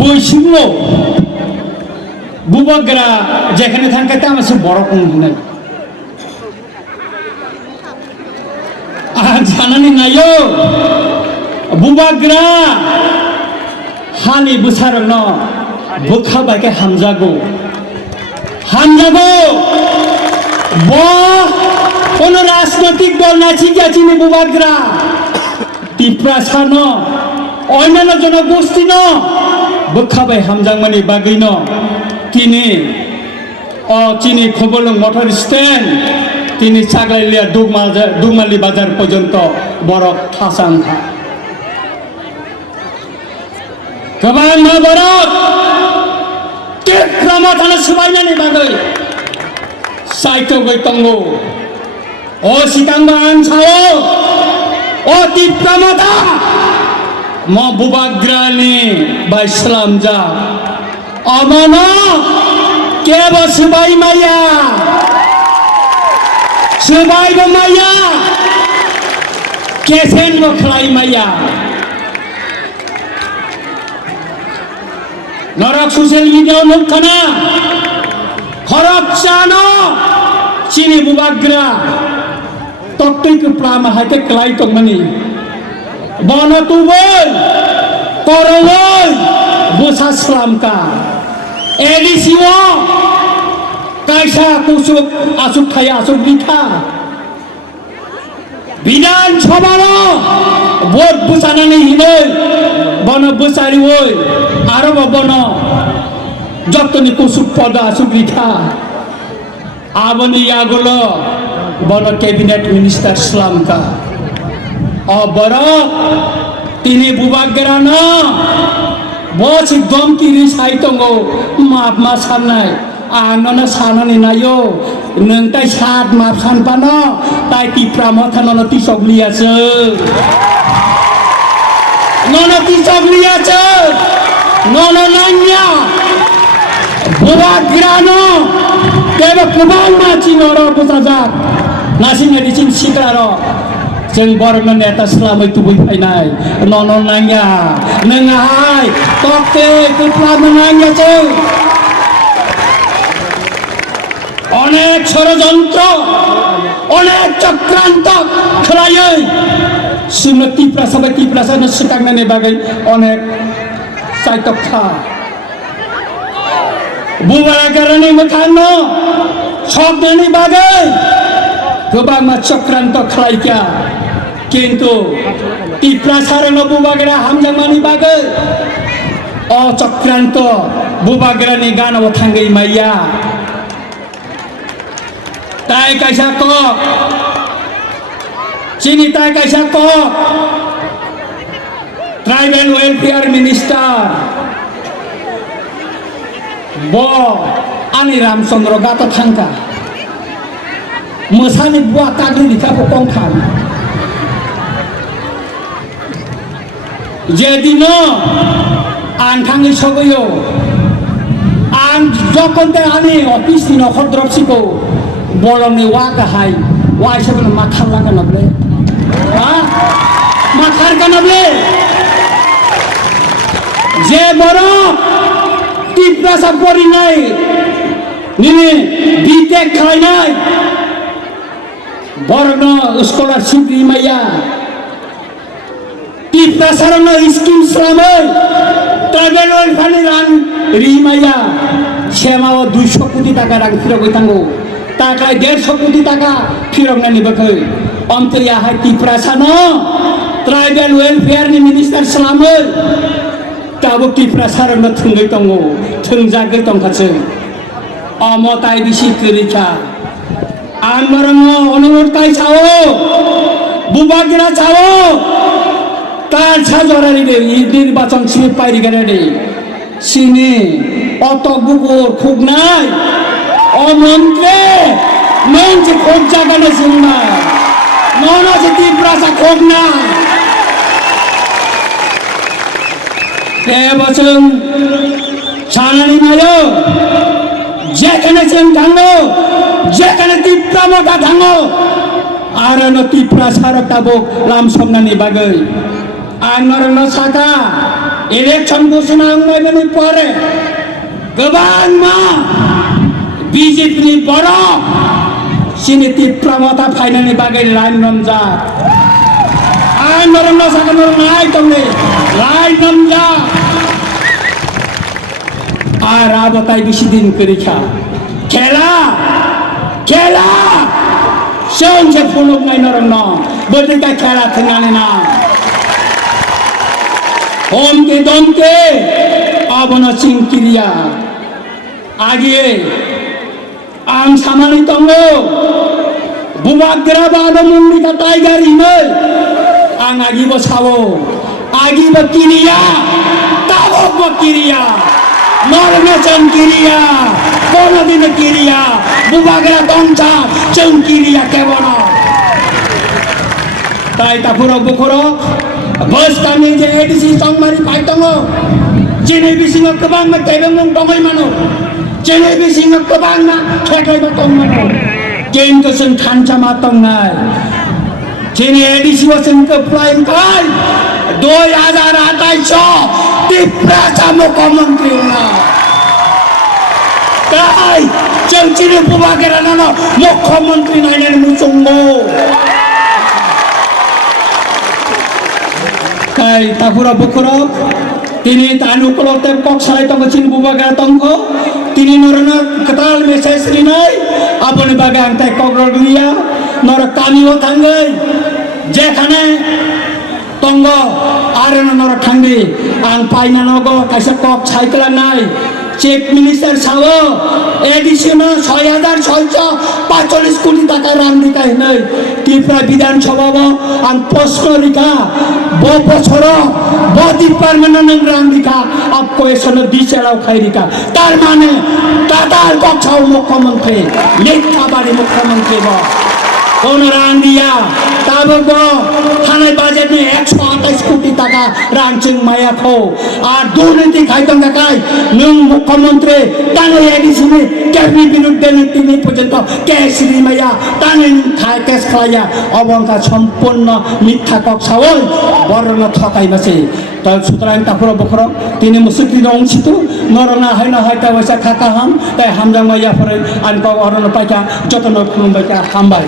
বৈশিষ্ট্য বুবাগ্রা যেখানে থাকাতে আমার সে বড় কোন নাই আর জানানি নাইও বুবাগ্রা হানি বুসার ন বুখা বাইকে হামজাগো ব কোন রাজনৈতিক দল নাচি যাচিনি বুবাগ্রা টিপ্রাসা ন অন্যান্য জনগোষ্ঠী ন বুখাবাই হামজাংমানি বাগৈ ন তিনি খবরলং মোটর স্ট্যান্ড তিনি চাগলাইলিয়া দুগমালি বাজার পর্যন্ত বড় থাসাংখা गोबां बरफ टिप्रामा थाना सुबायनानै बागै साइटो गैतंगो ओ सितांबा आनसाओ ओ टिप्रामा दा म बुबाग्रानि बाइस्लाम जा अमनो केब सुबाय माया केसेन बखलाय माया नरक सोशल मीडिया नुखाना खरब चानो चीनी बुबाग्रा तत्तैक प्लामा हाते क्लाई तंगमनि बनतुबोल करवोल बुसास्लामका एलिसिओ कायसा कुसुक आसुक थाया आसुक बिथा विधानसभानो भोट बुसानानै हिनै बन बुसारि ओइ आरो बन जतनी कुसुक पद आसुक बिथा आबनि यागुलो बन कैबिनेट मिनिस्टर स्लामका अबर तिनी बुबाग्रा न बस गमकी रिसाइतंगो माप मा साननाय आंनो साननि नायो नोंताय सात माप सानपानो ताय टिप्रा मथानो तिसगलियासो ननो तिसगलियासो ननो नान्या बुबाग्रानो तेबो गोबां मानसि नर बुजाजाक नासिङा दिसिं सिक्रारो जों बरनो नेता स्लामै तुबै फैनाय ननो नान्या नोंहाय तके कुप्लाम नान्यासो अनेक षড়যন্ত্র अनेक चक्रांत खेलायै सिमनो टिप्रासानो सिखांनानै बागै अनेक साइतखा बुबाग्रानि मोखांनो सबनानै बागै गोबां मा चक्रांत खेलायखा किन्तु टिप्रासानो बुबाग्रा हामजांमानि बागै अ चक्रांत बुबाग्रानि गानाव थांगै माया ताय कैसा को चीनी ताय कैसा को ट्राइबल वेलफेयर मिनिस्टर बो आनी रामचंद्र गात थांका मोसानि बुआ काग्रि दिखाखौ कंखान जेदिनो आं थाङै सगैयो आं जखनते आनी अफिसनि नखर द्रपसिखौ बलमनि वा गाहाय वा इसोरनो मा खालामगोनब्ले मा खारगोनब्ले जे बर' टिप्रासा फरिनाय निनि बिटेक खालायनाय बरनो स्कलारशिप रिमाया टिप्रासारनो स्किम स्लामै ट्राइबेल वेलफेयारनि रां रिमाया सेमाव 200 कोटी टाका रां फिरायबाय थांगौ ताकाय 150 कोटी टाका फिरंनानै बखै अन्तरियाहाय टिप्रासानो ट्राइबेल वेलफेयारनि मिनिस्टार स्लामै ताबो टिप्रासारनो थुंगै दङो थुंजागै दंखासो अमताय दिसि करिखा आमरनो अनुरोध ताय चाओ बुबाग्रा चाओ तार साजरारि दे निर्वाचन सिनि पाइरि गरे सिनि अत गुगुर खुगनाय अमन्त्रे मोनसे खोब जागानो जोंना ननो से टिप्रासा खोगना बेबसों सानानि नायो जेखाने जों थाङो जेखाने टिप्रा मथा थाङो आरो न टिप्रासा ताबो लामसमनानि बागै Anggaran saka election घोषणा होनायनि परे गोबां मा BJP नि बर' सिनिति प्रमता फाइनानि बागै लाइन नमजा anggaran saka नाय तंगे लाइन नमजा আর আবতাই বেশি দিন করে খেলা খেলা সঞ্জে ফুলক মাইনর ন বদিকা খেলা থানানে না ওমকে দমকে আবনা চিংকিরিয়া আগে আং সামানি তঙ্গ বুবাগ্রা বাদ মুন্ডিকা টাইগার ইমেল আং আগিব সাবো আগিব কিরিয়া তাবক কিরিয়া Norme cengkiria, kono dine kiria, bubagra tongca cengkiria kebono. Tai tapuro bukuro, bos kami je edisi song mari paitongo. Jene bisinga kebang ma tebeng mong tongoi mano. Jene bisinga kebang ma thotoi ma tong mano. Ken keseng thanca ma tong nai. Jene edisi waseng ke prime kai. 2028 Tipraca Mukhyamantrī na. Kai cengciri bubagra nana Mukhyamantrī na nani mucunggo. Kai tapura bukuro tini tanu kolote kok salai tongko cini bubagra tongko tini norana ketal mesej rinai apone bagang tai kok rodia nor kami watanggai jekhane tonggo arena nor thangbi ang paina nogo kaisa kok cycle nai chief minister sawo additional 6645 কোটি টাকা run দিকাই নাই ত্রিপুরা বিধানসভা ang প্রশ্ন রিকা bo বছর bo department নং run দিকা up question দিছাড়াও খাই রিকা তার মানে টাটার কক ছাও মুখ্যমন্ত্রী মিথ্যা বাড়ি মুখ্যমন্ত্রী ব কোন রান দিয়া তাবো থানায় বাজেট নিয়ে 128 কোটি টাকা রানচিং মায়া খো আর দুর্নীতি খাইতং কাকাই নং মুখ্যমন্ত্রী টানে এডিসিনে ক্যাবি বিরুদ্ধে তিনি পর্যন্ত কেস রিমায়া টানে খাই কেস খাইয়া অবংকা সম্পূর্ণ মিথ্যা কক ছাওল বর্ণ ঠকাই বাসে তাই সুতরাং তারপর বখর তিনি মুসুকি অংশিত নরনা হয় না হয় পয়সা খাকা হাম তাই হামজা মাইয়া পরে আনক অরণ পাইকা যতন খুলুম পাইকা হামবাই